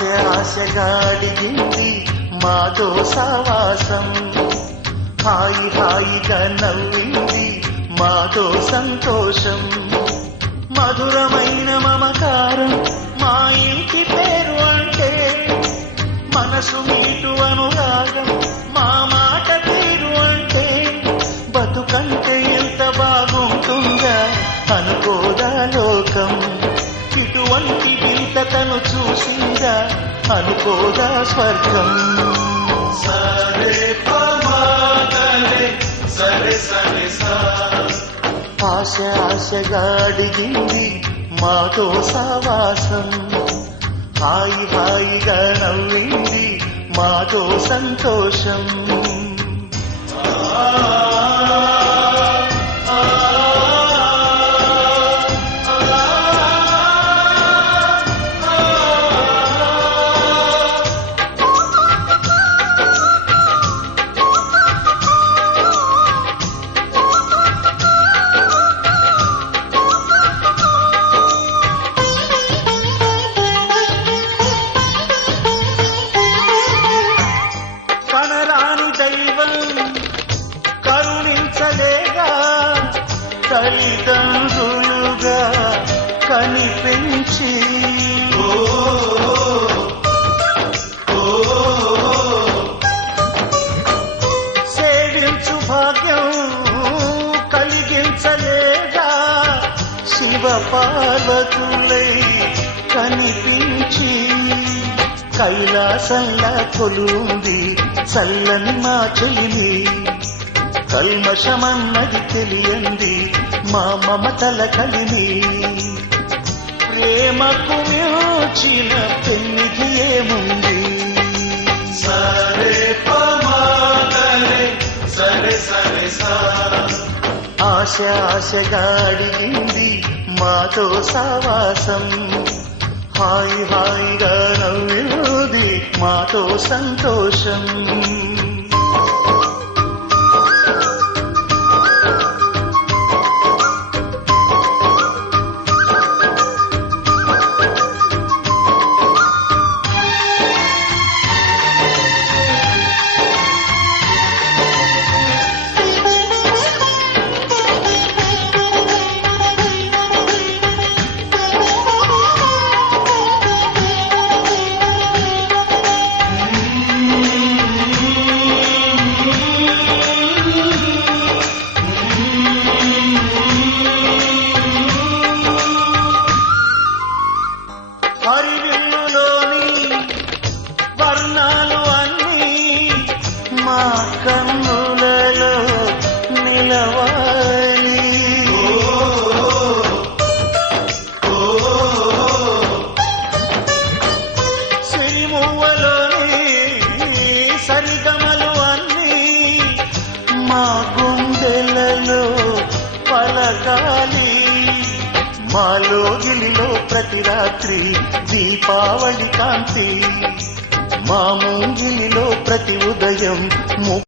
ఆశగా అడిగింది మాతో సావాసం, హాయిగా నవ్వింది మాతో సంతోషం, మధురమైన మమకారం మా ఇంటి పేరు అంటే, మనసు మీటు అనురాగం మా మాట తీరు అంటే, బతుకంటే ఎంత బాగుంటుందా అనుకోదా లోకం, ఇటువంటి వింతతను చూసిందా అనుకోదా స్వర్గం. ఆశగా అడిగింది మాతో సావాసం, హాయిగా నవ్వింది మాతో సంతోషం. దైవం కరుణించలేగా తల్లిదండ్రులుగా కనిపించి, సేవించు భాగ్యం కలిగించలేగా శివ పార్వతులై కనిపించి, కైలాసంలా కొలుంది చల్లని మా చెలిమి, కల్మషమన్నది తెలియంది మా మమతల కలిమి, ప్రేమకు మించిన పెన్నిధి ఏముంది. ఆశగా అడిగింది మాతో సావాసం, హాయిగా నవ్వింది మాతో సంతోషం. హరివిల్లులోని వర్ణాలు అన్నీ మా కన్నులలో నిలవాలి, సిరిమువ్వలోని సరిగమలు అన్నీ మా గుండెలలో పలకాలి, మాలోగిలిలో ప్రతి రాత్రి దీపావళి కాంతి, మా ముంగిలిలో ప్రతి ఉదయం